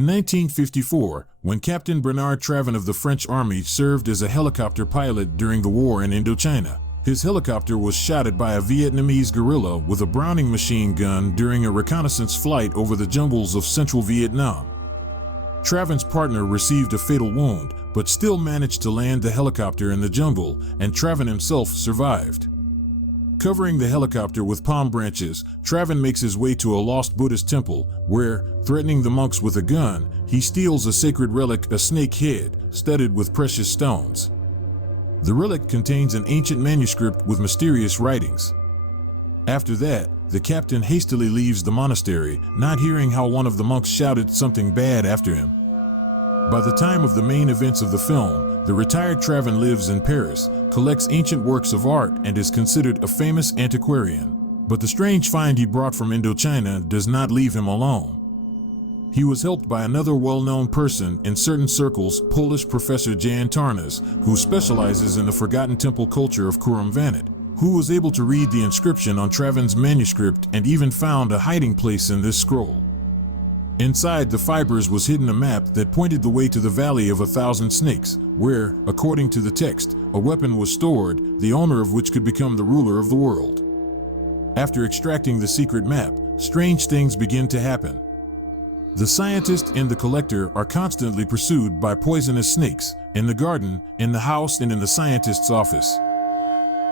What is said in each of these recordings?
In 1954, when Captain Bernard Traven of the French Army served as a helicopter pilot during the war in Indochina, his helicopter was shot by a Vietnamese guerrilla with a Browning machine gun during a reconnaissance flight over the jungles of central Vietnam. Traven's partner received a fatal wound, but still managed to land the helicopter in the jungle, and Traven himself survived. Covering the helicopter with palm branches, Traven makes his way to a lost Buddhist temple, where, threatening the monks with a gun, he steals a sacred relic, a snake head, studded with precious stones. The relic contains an ancient manuscript with mysterious writings. After that, the captain hastily leaves the monastery, not hearing how one of the monks shouted something bad after him. By the time of the main events of the film, the retired Traven lives in Paris, collects ancient works of art, and is considered a famous antiquarian. But the strange find he brought from Indochina does not leave him alone. He was helped by another well-known person in certain circles, Polish professor Jan Tarnas, who specializes in the forgotten temple culture of Kurum Vanat, who was able to read the inscription on Traven's manuscript and even found a hiding place in this scroll. Inside the fibers was hidden a map that pointed the way to the Valley of 1,000 Snakes, where, according to the text, a weapon was stored, the owner of which could become the ruler of the world. After extracting the secret map, strange things begin to happen. The scientist and the collector are constantly pursued by poisonous snakes, in the garden, in the house, and in the scientist's office.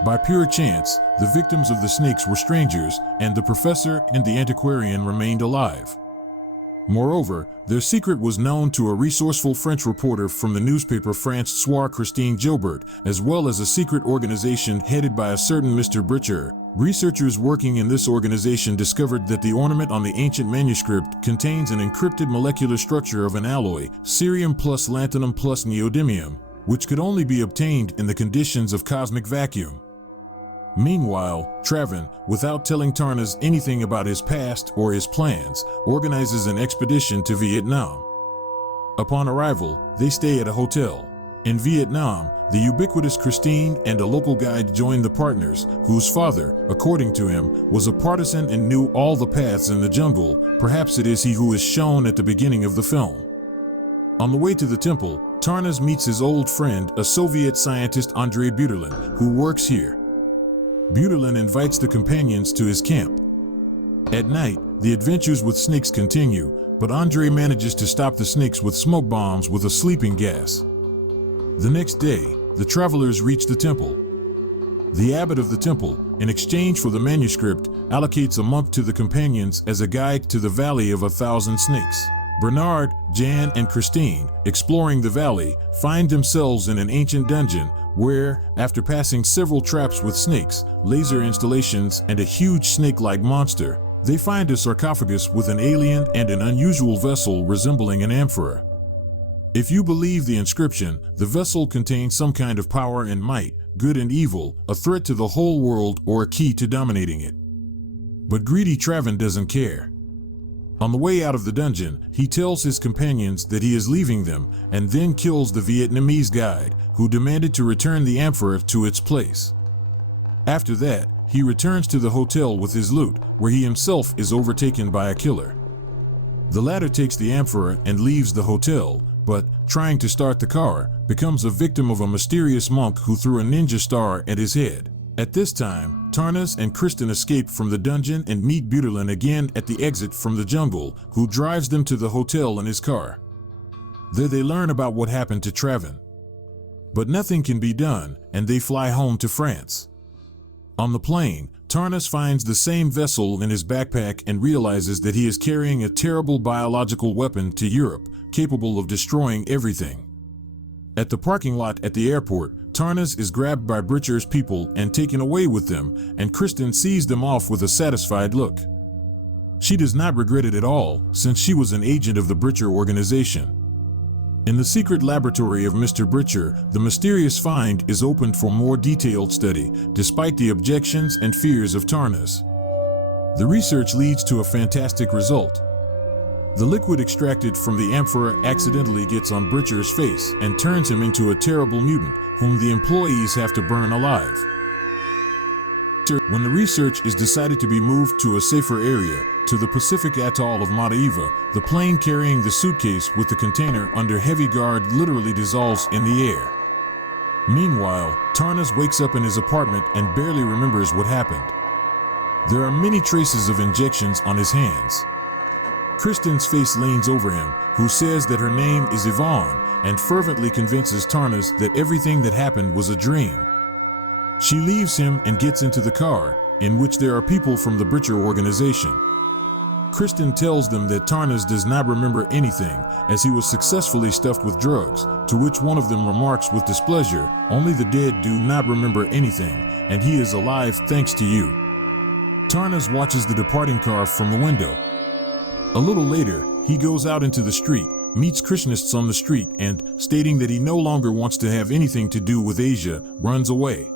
By pure chance, the victims of the snakes were strangers, and the professor and the antiquarian remained alive. Moreover, their secret was known to a resourceful French reporter from the newspaper France Soir, Christine Gilbert, as well as a secret organization headed by a certain Mr. Britcher. Researchers working in this organization discovered that the ornament on the ancient manuscript contains an encrypted molecular structure of an alloy, cerium plus lanthanum plus neodymium, which could only be obtained in the conditions of cosmic vacuum. Meanwhile, Traven, without telling Tarnas anything about his past or his plans, organizes an expedition to Vietnam. Upon arrival, they stay at a hotel. In Vietnam, the ubiquitous Christine and a local guide join the partners, whose father, according to him, was a partisan and knew all the paths in the jungle. Perhaps it is he who is shown at the beginning of the film. On the way to the temple, Tarnas meets his old friend, a Soviet scientist Andrei Buterlin, who works here. Buterlin invites the companions to his camp. At night, the adventures with snakes continue, but Andrei manages to stop the snakes with smoke bombs with a sleeping gas. The next day, the travelers reach the temple. The abbot of the temple, in exchange for the manuscript, allocates a monk to the companions as a guide to the Valley of 1,000 Snakes. Bernard, Jan, and Christine, exploring the valley, find themselves in an ancient dungeon where, after passing several traps with snakes, laser installations, and a huge snake-like monster, they find a sarcophagus with an alien and an unusual vessel resembling an amphora. If you believe the inscription, the vessel contains some kind of power and might, good and evil, a threat to the whole world or a key to dominating it. But greedy Traven doesn't care. On the way out of the dungeon, he tells his companions that he is leaving them, and then kills the Vietnamese guide, who demanded to return the amphora to its place. After that, he returns to the hotel with his loot, where he himself is overtaken by a killer. The latter takes the amphora and leaves the hotel, but, trying to start the car, becomes a victim of a mysterious monk who threw a ninja star at his head. At this time, Tarnas and Kristen escape from the dungeon and meet Buterlin again at the exit from the jungle, who drives them to the hotel in his car. There they learn about what happened to Traven. But nothing can be done, and they fly home to France. On the plane, Tarnas finds the same vessel in his backpack and realizes that he is carrying a terrible biological weapon to Europe, capable of destroying everything. At the parking lot at the airport, Tarnas is grabbed by Britcher's people and taken away with them, and Kristen sees them off with a satisfied look. She does not regret it at all, since she was an agent of the Britcher organization. In the secret laboratory of Mr. Britcher, the mysterious find is opened for more detailed study, despite the objections and fears of Tarnas. The research leads to a fantastic result. The liquid extracted from the amphora accidentally gets on Britcher's face and turns him into a terrible mutant, whom the employees have to burn alive. When the research is decided to be moved to a safer area, to the Pacific atoll of Mataiva, the plane carrying the suitcase with the container under heavy guard literally dissolves in the air. Meanwhile, Tarnas wakes up in his apartment and barely remembers what happened. There are many traces of injections on his hands. Kristen's face leans over him, who says that her name is Yvonne, and fervently convinces Tarnas that everything that happened was a dream. She leaves him and gets into the car, in which there are people from the Britcher organization. Kristen tells them that Tarnas does not remember anything, as he was successfully stuffed with drugs, to which one of them remarks with displeasure, "Only the dead do not remember anything, and he is alive thanks to you." Tarnas watches the departing car from the window. A little later, he goes out into the street, meets Krishnists on the street, and, stating that he no longer wants to have anything to do with Asia, runs away.